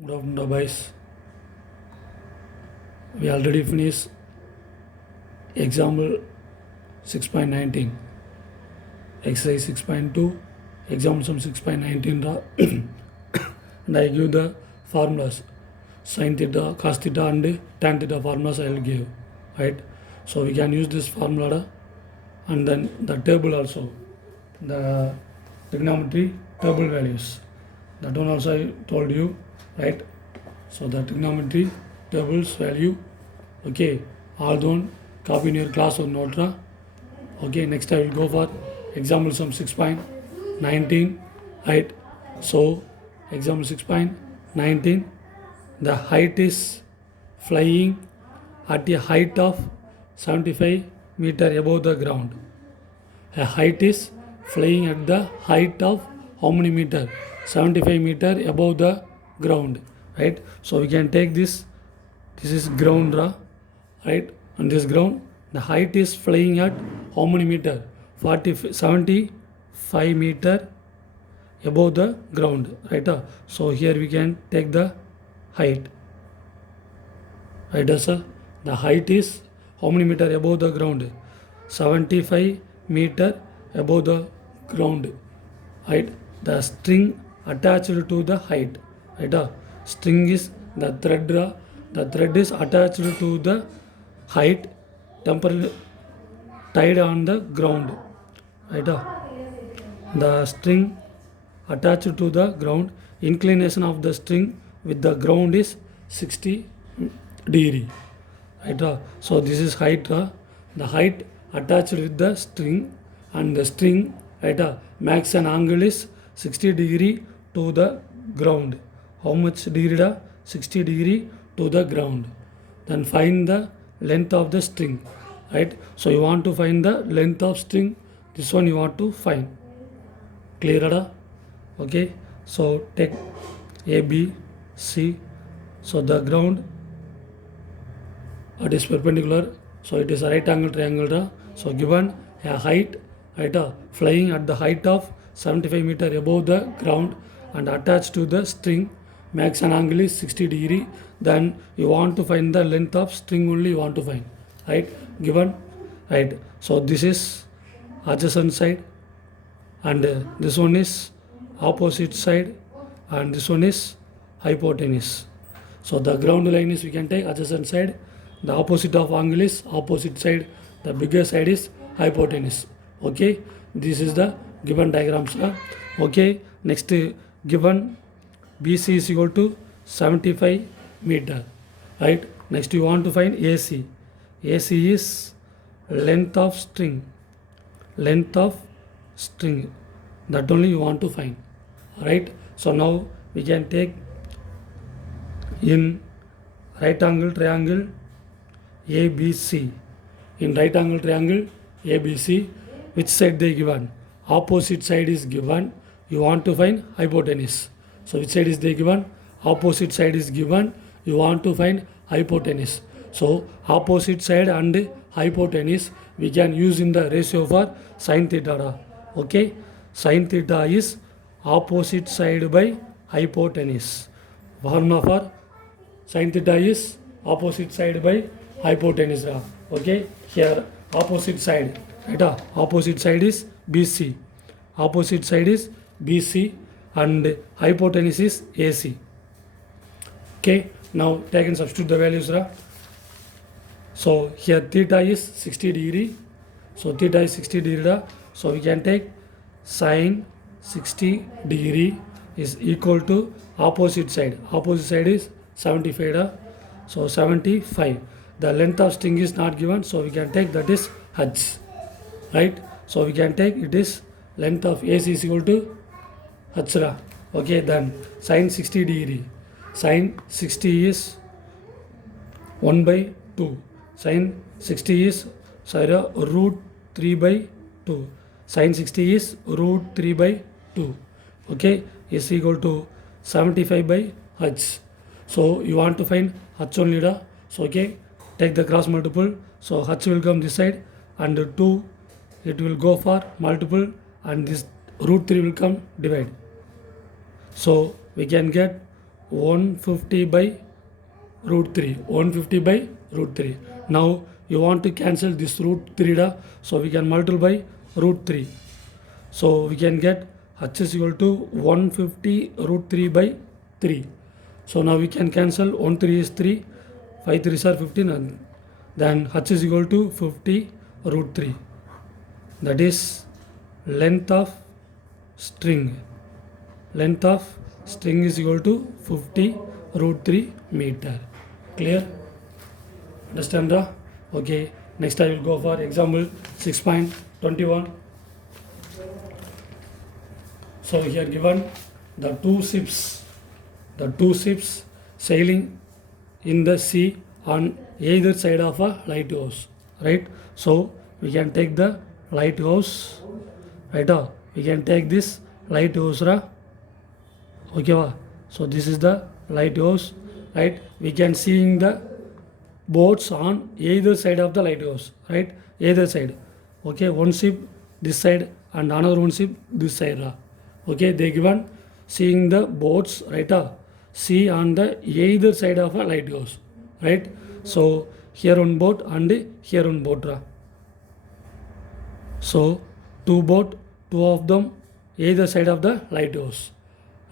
Good afternoon, boys. We already finished example 6.19, exercise 6.2, example sum 6.19, and I give the formulas sin theta, cos theta, and tan theta formulas I will give, right? So we can use this formula and then the table also, the trigonometry table values. That one also I told you, right? So the trigonometry tables value, okay, all done, copy in your class or note. Okay, next I will go for example sum 6.19, right? So example 6.19, the height is flying at a height of 75 meter above the ground. A height is flying at the height of how many meter? 75 meter above the ground, right? So we can take this is ground, right? On this ground the height is flying at how many meter? 75 meter above the ground, right? So here we can take the height, right, sir? The height is how many meter above the ground? 75 meter above the ground, right? The string attached to the height, right? String is the thread, the thread is attached to the height, temporarily tied on the ground, right? The string attached to the ground, inclination of the string with the ground is 60 degree, right? So this is height, the height attached with the string, and the string, right, makes an angle is 60 degree to the ground. How much degree? 60 degree to the ground. Then find the length of the string, right? So you want to find the length of string, this one you want to find. Clear? Okay, so take A, B, C. So the ground, it is perpendicular, so it is a right angle triangle. So given a height, right, flying at the height of 75 meter above the ground and attached to the string, makes an angle is 60 degree. Then you want to find the length of string only you want to find, right? Given, right? So this is adjacent side, and this one is opposite side, and this one is hypotenuse. So the ground line is, we can take adjacent side, the opposite of angle is opposite side, the bigger side is hypotenuse. Okay, this is the given diagrams. Okay, next given BC is equal to 75 meter, right? Next you want to find AC. AC is length of string, length of string, that only you want to find, right? So now we can take in right angle triangle ABC. In right angle triangle ABC, which side they given? Opposite side is given, you want to find hypotenuse. So which side is they given? Opposite side is given, you want to find hypotenuse. So opposite side and hypotenuse we can use in the ratio for sin theta. Okay, sin theta is opposite side by hypotenuse. Formula for sin theta is opposite side by hypotenuse. Okay, here opposite side, right? Opposite side is BC, opposite side is BC, and hypotenuse is AC. Okay, now take and substitute the values. So here theta is 60 degree, so theta is 60 degree. So we can take sin 60 degree is equal to opposite side is 75, so 75. The length of string is not given, so we can take that is h, right? So we can take it is length of AC is equal to h. Okay, then sin 60 degree, sin 60 is 1 by 2, sin 60 is root 3 by 2, sin 60 is root 3 by 2. Okay, is equal to 75 by h. So you want to find h only. So okay, take the cross multiple, so h will come this side, and 2 it will go for multiple, and this root 3 will come divide. So we can get 150 by root 3. 150 by root 3. Now you want to cancel this root 3 da, so we can multiply by root 3. So we can get h is equal to 150 root 3 by 3. So now we can cancel 1 3 is 3, 5 3s are 15, and then h is equal to 50 root 3. That is length of string. Length of string is equal to 50 root 3 meter. Clear? Understand? Okay. Next I will go for example 6.21. So here given the two ships sailing in the sea on either side of a lighthouse, right? So we can take the lighthouse, right? We can take this lighthouse, okay? So this is the lighthouse, right? We can see the boats on either side of the lighthouse, right? Either side, okay? One ship this side and another one ship this side, okay? They given seeing the boats, right? See on the either side of a lighthouse, right? So here one boat and here one boat, so two of them either side of the lighthouse,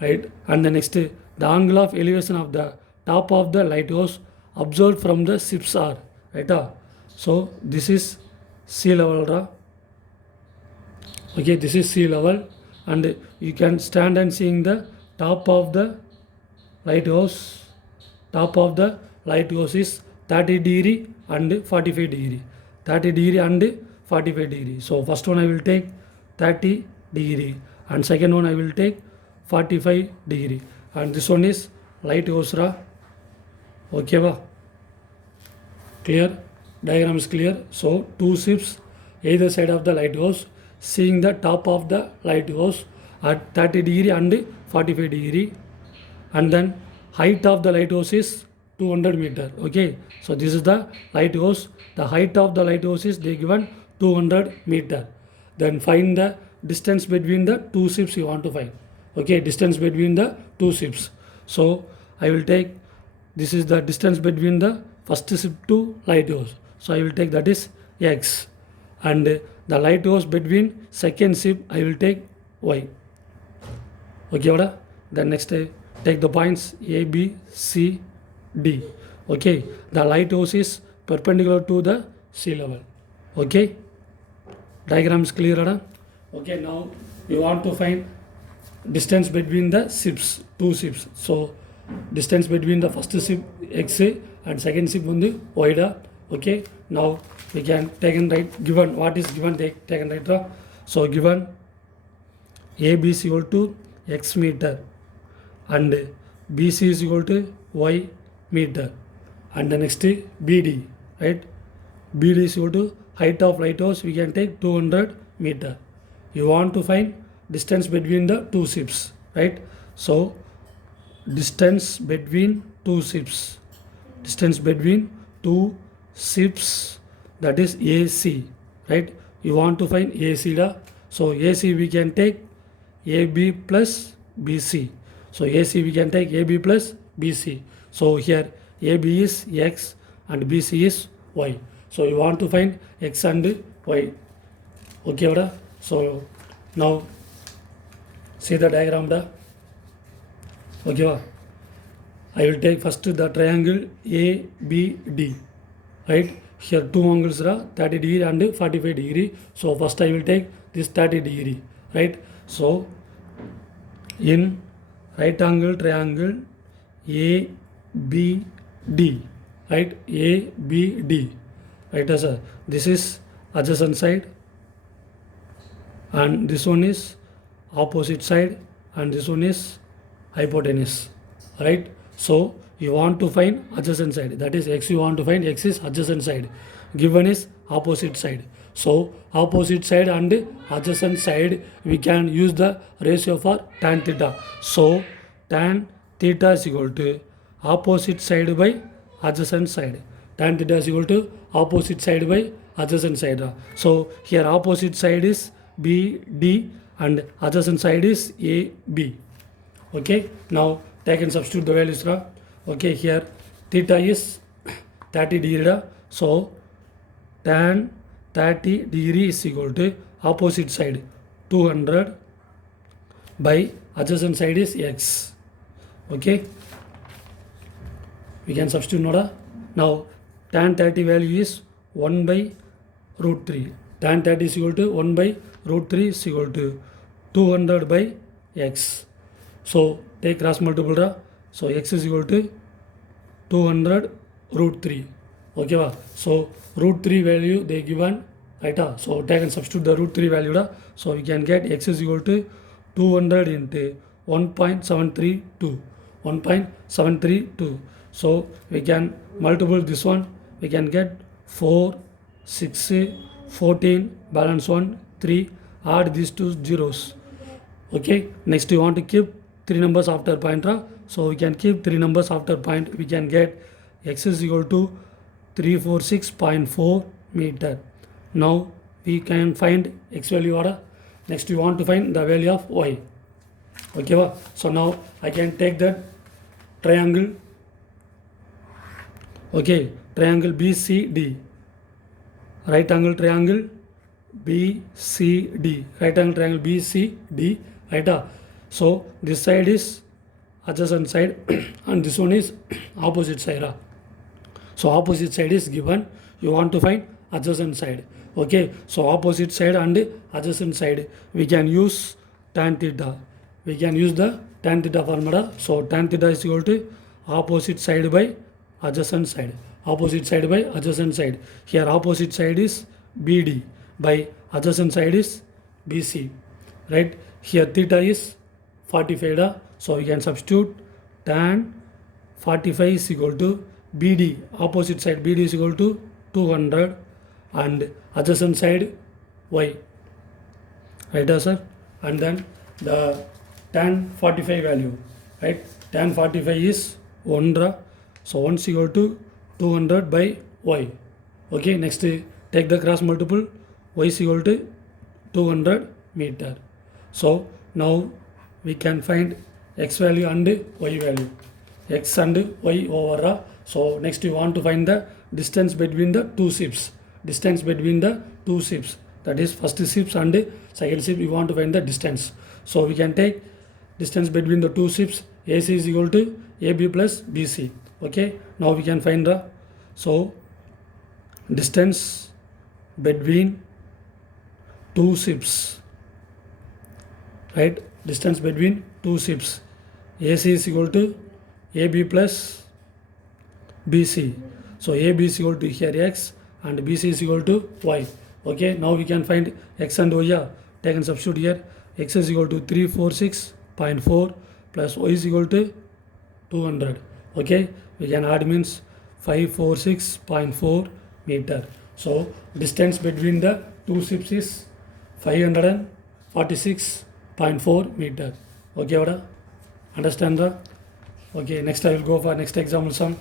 right? And the next, the angle of elevation of the top of the lighthouse observed from the ships are, right? So this is sea level, okay? This is sea level, and you can stand and seeing the top of the lighthouse. Top of the lighthouse is 30 degree and 45 degree. 30 degree and 45 degree. So first one I will take 30 degree and second one I will take 45 degree, and this one is lighthouse, okay va? Clear? Diagram is clear. So two ships either side of the lighthouse seeing the top of the lighthouse at 30 degree and 45 degree, and then height of the lighthouse is 200 meter, okay? So this is the lighthouse. The height of the lighthouse is they given 200 meter. Then find the distance between the two ships you want to find, okay? Distance between the two ships. So I will take, this is the distance between the first ship to lighthouse, so I will take that is x, and the lighthouse between second ship I will take y, okay? Then next take the points A, B, C, D, okay? The lighthouse is perpendicular to the sea level, okay? Diagram is clear, okay? Now you want to find distance between the ships, two ships. So distance between the first ship x and second ship on the y, okay? Now we can take and write given what is given, take and write. So given AB is equal to x meter and BC is equal to y meter, and the next BD, right? BD is equal to height of lighthouse, we can take 200 meter. You want to find distance between the two ships, right? So distance between two ships, that is AC, right? You want to find AC, so AC we can take AB plus BC. So AC we can take AB plus BC. So here AB is x and BC is y. So you want to find x and y, okay? So now see the diagram, okay? I will take first the triangle ABD, right? Here two angles, 30 degree and 45 degree. So first I will take this 30 degree, right? So in right angle triangle ABD, right? ABD, right? Sir, this is adjacent side and this one is opposite side and this one is hypotenuse, right? So you want to find adjacent side, that is x, you want to find x is adjacent side, given is opposite side. So opposite side and adjacent side we can use the ratio for tan theta. So tan theta is equal to opposite side by adjacent side. Tan theta is equal to opposite side by adjacent side. So here opposite side is BD and adjacent side is AB, okay? Now take and substitute the values. Okay, here theta is 30 degree. So tan 30 degree is equal to opposite side 200 by adjacent side is x. Okay, we can substitute now tan 30 value is 1 by root 3. Tan 30 is equal to 1 by root 3 is equal to 200 by x. So take cross multiple. So x is equal to 200 root 3. Okay, so root 3 value they given, right? So take and substitute the root 3 value. So we can get x is equal to 200 into 1.732. 1.732. So we can multiple this one. We can get 4, 6, 14, balance 1, 3. Add these two zeros. Okay, next you want to keep 3 numbers after point. So we can keep 3 numbers after point. We can get x is equal to 346.4 meter. Now we can find x value. Next we want to find the value of y. Okay, so now I can take that triangle. Okay, triangle BCD, right angle triangle BCD, right angle triangle BCD, right? So this side is adjacent side and this one is opposite side. So opposite side is given, you want to find adjacent side. Okay, so opposite side and adjacent side we can use tan theta. We can use the tan theta formula. So tan theta is equal to opposite side by adjacent side. Opposite side by adjacent side. Here opposite side is BD by adjacent side is BC. Right? Here theta is 45. So we can substitute tan 45 is equal to BD. Opposite side BD is equal to 200 and adjacent side Y. Right, sir? And then the tan 45 value. Right? Tan 45 is 1. So 1 is equal to 200 by y. Okay, next take the cross multiple. Y is equal to 200 meter. So now we can find x value and y value. X and y over. So next we want to find the distance between the two ships. Distance between the two ships. That is first ships and second ship we want to find the distance. So we can take distance between the two ships. AC is equal to AB plus BC. Okay, now we can find the distance between two ships, right? Distance between two ships. AC is equal to AB plus BC. So AB is equal to here x and BC is equal to y. Okay, now we can find x and y. Take and substitute here. X is equal to 346.4 plus y is equal to 200. Okay, we can add means 546.4 meter. So distance between the two ships is 546.4 meter. Okay, Vada? Understand? Okay, next I will go for next example sum.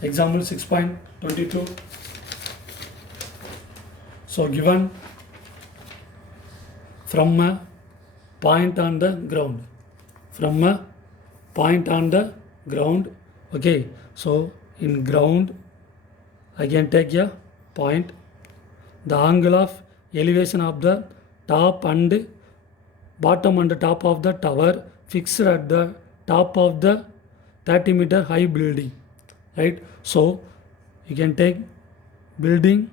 Example 6.22. So given from a point on the ground. From a point on the ground. Okay, so in ground I can take a point. The angle of elevation of the top and bottom and top of the tower fixed at the top of the 30-meter high building. Right? So you can take building.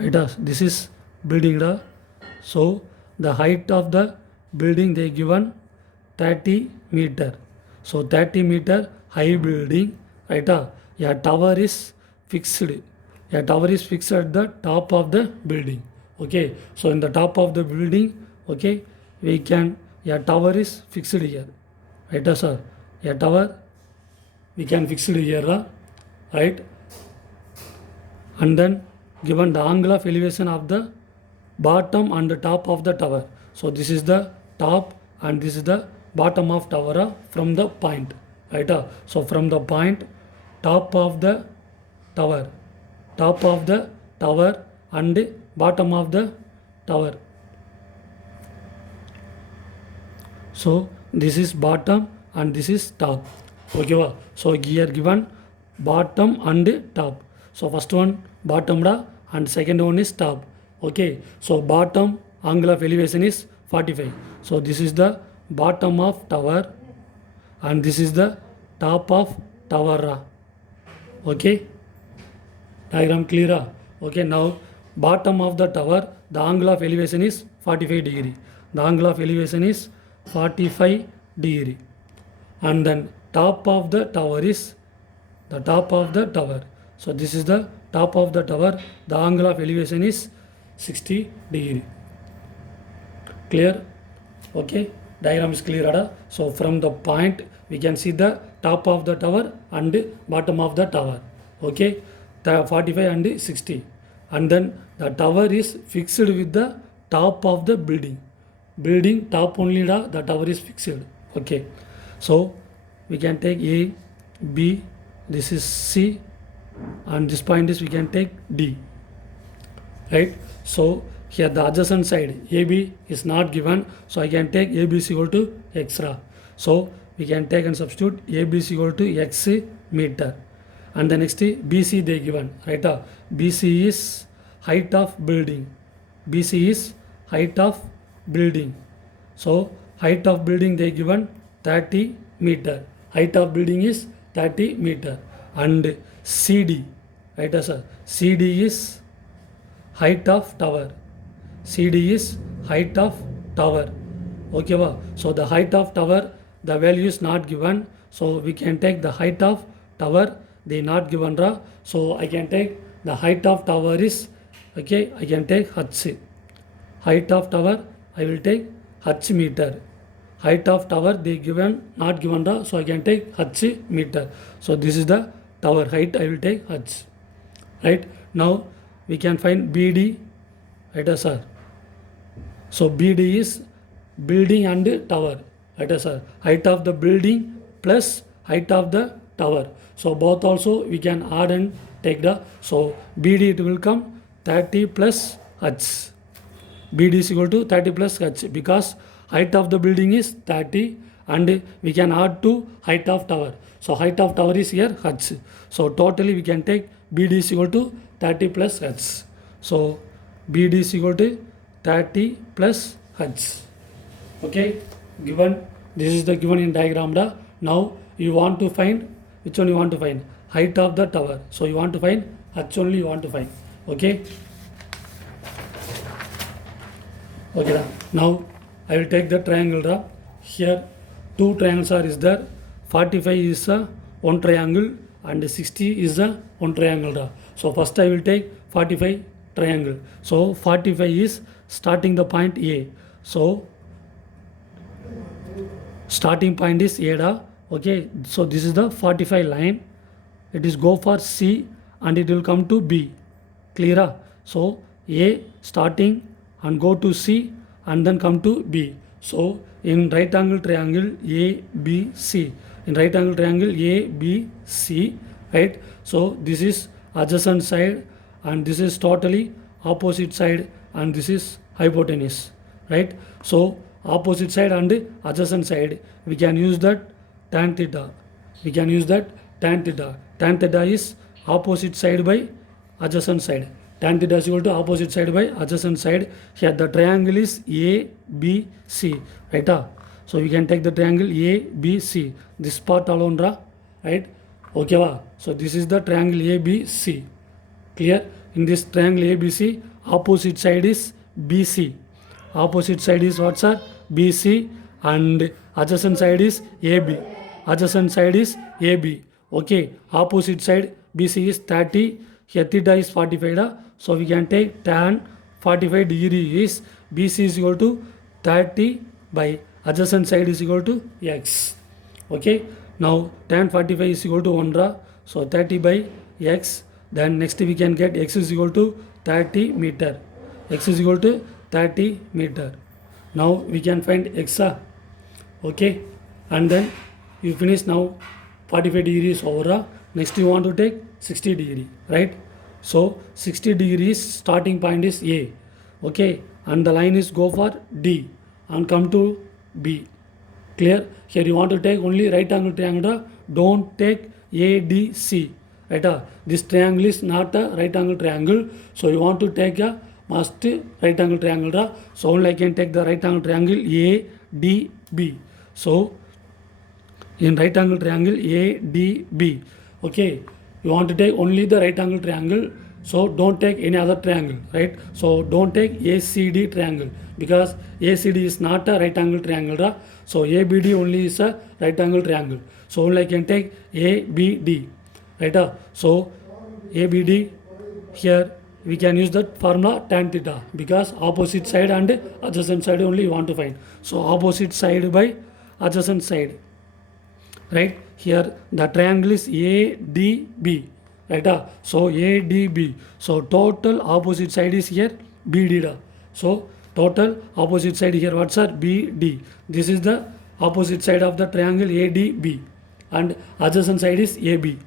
Right? This is building. So the height of the building they given 30 meter. So 30 meter high building, right? A tower is fixed. A tower is fixed at the top of the building. Okay. So in the top of the building, okay, we can, a tower is fixed here. Right, sir? A tower we can fix it here, right? And then given the angle of elevation of the bottom and the top of the tower. So this is the top and this is the bottom of tower from the point, right? So from the point, top of the tower and bottom of the tower. So this is bottom and this is top. Okay va? So here given bottom and top. So first one bottom da and second one is top. Okay, so bottom angle of elevation is 45. So this is the bottom of tower and this is the top of tower ra. Okay, diagram clear. Okay, now bottom of the tower, the angle of elevation is 45 degree. The angle of elevation is 45 degree. And then top of the tower is the top of the tower. So this is the top of the tower. The angle of elevation is 60 degree. Clear? Okay, diagram is clear. Ada? So from the point we can see the top of the tower and bottom of the tower. Okay, the 45 and 60. And then the tower is fixed with the top of the building. Building top only da, the tower is fixed. Okay, so we can take A, B, this is C, and this point is we can take D. Right? So here the adjacent side AB is not given, so I can take AB is equal to extra. So we can take and substitute AB is equal to x meter. And the next BC they given, right? BC is height of building. BC is height of building. So height of building they given 30 meter. Height of building is 30 meter. And CD, right sir? CD is height of tower. CD is height of tower. Okay va? So the height of tower, the value is not given. So we can take the height of tower, they not given ra. So I can take the height of tower is, okay, I can take H. Height of tower, I will take H meter. Height of tower they given, not given ra. So I can take H meter. So this is the tower height, I will take H. Right? Now we can find BD, right sir? So BD is building and tower, right sir? Height of the building plus height of the tower. So both also we can add and take the, so BD it will come 30 plus H. BD is equal to 30 plus H because height of the building is 30 and we can add to height of tower. So height of tower is here H. So totally we can take BD is equal to 30 plus H. So BD is equal to 30 plus H. Okay, given, this is the given in diagram da. Now you want to find, which one you want to find? Height of the tower. So you want to find H only you want to find. Okay. Okay da. Now I will take the triangle da. Here two triangles are is there. 45 is a one triangle and 60 is a one triangle da. So first I will take 45 triangle. So 45 is starting the point A. So starting point is A da. Okay, so this is the 45 line. It is go for C and it will come to B. Clear? So A starting and go to C and then come to B. So in right angle triangle ABC, in right angle triangle ABC, right? So this is adjacent side and this is totally opposite side and this is hypotenuse, right? So opposite side and adjacent side we can use that tan theta. We can use that tan theta. Tan theta is opposite side by adjacent side. Tan theta is equal to opposite side by adjacent side. Here the triangle is ABC, right? So we can take the triangle ABC. This part alone, right? Okay, va? So this is the triangle ABC. Clear? In this triangle ABC, opposite side is BC. Opposite side is what, sir? BC and adjacent side is AB. Adjacent side is AB. Okay, opposite side BC is 30. Here theta is 45. So we can take tan 45 degree is BC is equal to 30 by adjacent side is equal to X. Okay, now tan 45 is equal to 1. So 30 by X. Then next we can get X is equal to 30 meter. X is equal to 30 meter. Now we can find X. Okay, and then you finish now 45 degrees over. Next you want to take 60 degree, right? So 60 degrees starting point is A. Okay, and the line is go for D and come to B. Clear? Here you want to take only right angle triangle. Don't take ADC. Right? This triangle is not a right angle triangle. So you want to take a must right angle triangle. So only I can take the right angle triangle ADB. So in right angle triangle ADB. Okay. You want to take only the right angle triangle. So don't take any other triangle, right? So don't take ACD triangle because ACD is not a right angle triangle. So ABD only is a right angle triangle. So only I can take ABD, right? So ABD, here we can use that formula tan theta because opposite side and adjacent side only you want to find. So opposite side by adjacent side, right? Here the triangle is ADB, right? So ADB, so total opposite side is here BD. So total opposite side here, what's our BD? This is the opposite side of the triangle ADB, and adjacent side is AB.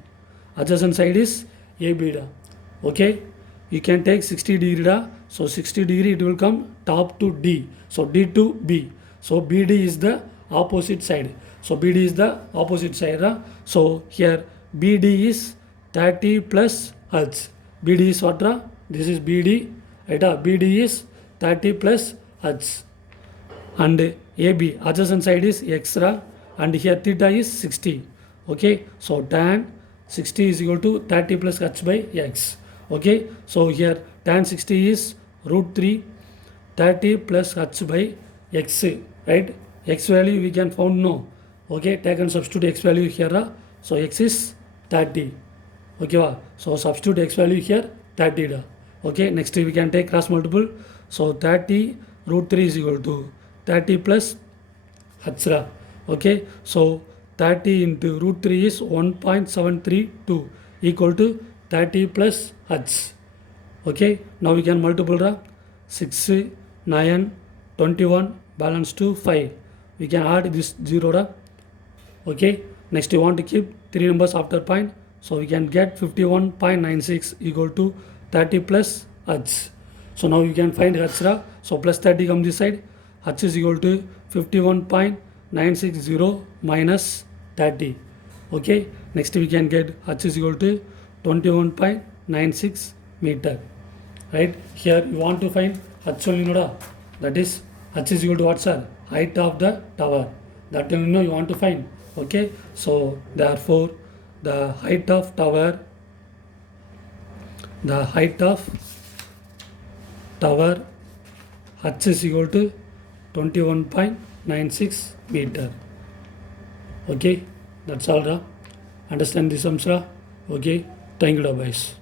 Adjacent side is AB. Okay, you can take 60 degree. So 60 degree it will come top to D. So D to B. So BD is the opposite side. So BD is the opposite side. So here BD is 30 plus H. BD is what? This is BD. Right? BD is 30 plus H. And AB adjacent side is extra, and here theta is 60. Okay, so tan 60 is equal to 30 plus H by X. Okay, so here tan 60 is root 3 30 plus H by X, right? X value we can found no. Okay, take and substitute X value here. So X is 30. Okay, so substitute X value here 30. Okay, next we can take cross multiple. So 30 root 3 is equal to 30 plus H. Okay, so 30 into root 3 is 1.732 equal to 30 plus H. Okay, now we can multiple 6, 9, 21, balance to 5. We can add this 0. Okay, next you want to keep 3 numbers after point. So we can get 51.96 equal to 30 plus H. So now you can find H. So plus 30 come this side. H is equal to 51.960 minus 30. Okay, next we can get H is equal to 21.96 meter. Right, here you want to find H only, that is H is equal to what, sir? Height of the tower. That only you want to find. Okay, so therefore the height of tower H is equal to 21.96 meter. Okay, that's all. Understand this, Amsra? Okay, thank you, guys.